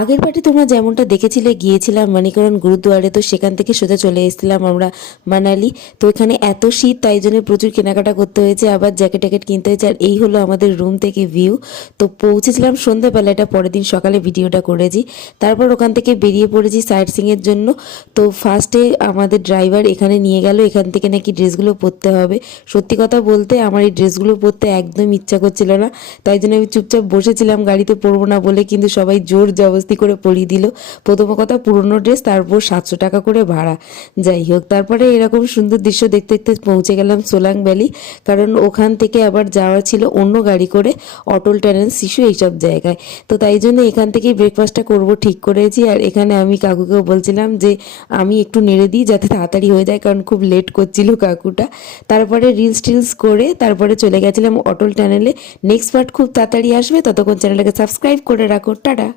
আগের পার্টি তোমরা যেমনটা দেখেছিলে গিয়েছিলাম মানিকরণ গুরুদুয়ারে, তো সেখান থেকে সোজা চলে এসেছিলাম আমরা মানালি। তো এখানে এত শীত, তাই জন্য প্রচুর কেনাকাটা করতে হয়েছে, আবার জ্যাকেট ট্যাকেট কিনতে হয়েছে। আর এই হলো আমাদের রুম থেকে ভিউ। তো পৌঁছেছিলাম সন্ধ্যাবেলা, এটা পরের দিন সকালে ভিডিওটা করেছি। তারপর ওখান থেকে বেরিয়ে পড়েছি সাইট সিংয়ের জন্য। তো ফার্স্টে আমাদের ড্রাইভার এখানে নিয়ে গেল, এখান থেকে নাকি ড্রেসগুলো পরতে হবে। সত্যি কথা বলতে আমার এই ড্রেসগুলো পরতে একদম ইচ্ছা করছিল না, তাই জন্য আমি চুপচাপ বসেছিলাম, গাড়িতে পরবো না বলে, কিন্তু সবাই জোর জবরদস্তি করে পরিয়ে দিল। প্রথম কথা পুরনো ড্রেস, তারপর 700 টাকা করে ভাড়া। যাই হোক, তারপরে এরকম সুন্দর দৃশ্য দেখতে দেখতে পৌঁছে গেলাম সোলাং ভ্যালি। কারণ ওখান থেকে আবার যাওয়া ছিল অন্য গাড়ি করে অটল টানেল, শিশু এইসব জায়গায়। তো তাই জন্য এখান থেকেই ব্রেকফাস্টটা করব ঠিক করেছি। আর এখানে আমি কাকুকেও বলছিলাম যে আমি একটু নেড়ে দিই যাতে তাড়াতাড়ি হয়ে যায়, কারণ খুব লেট করছিল কাকুটা। তারপরে রিলস টিলস করে তারপরে চলে গেছিলাম অটল টানেলে। নেক্সট পার্ট খুব তাড়াতাড়ি আসবে, ততক্ষণ চ্যানেলটাকে সাবস্ক্রাইব করে রাখো। টাটা।